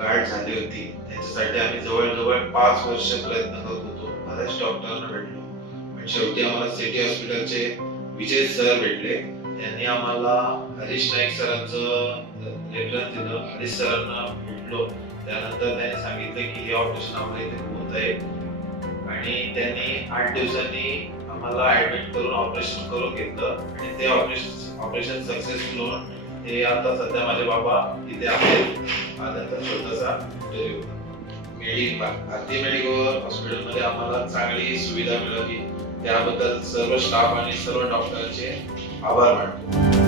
गाठ झाली होती त्याच्यासाठी आम्ही जवळजवळ 5 वर्ष प्रयत्न करत होतो. बऱ्याच डॉक्टरांना भेटलो, पण शेवटी आम्हाला सिटी हॉस्पिटलचे विजय सर भेटले. त्यांनी आम्हाला हरीश नाईक सरांचं रेफरन्स दिलं. हरीश सरांना भेटलो, त्यानंतर त्यांनी सांगितलं की हे ऑपरेशन आपल्या इथे होत आहे आणि त्यांनी 8 दिवसांनी आम्हाला ऍडमिट करून ऑपरेशन करून घेतलं आणि ते ऑपरेशन सक्सेसफुल होऊन ते आता सध्या माझे बाबा इथे आहेत. त्यांचा छोटासा इंटरव्ह्यू होता. भारतीय मेडिकल हॉस्पिटलमध्ये आम्हाला चांगली सुविधा मिळाली, त्याबद्दल सर्व स्टाफ आणि सर्व डॉक्टरांचे आभार मानतो.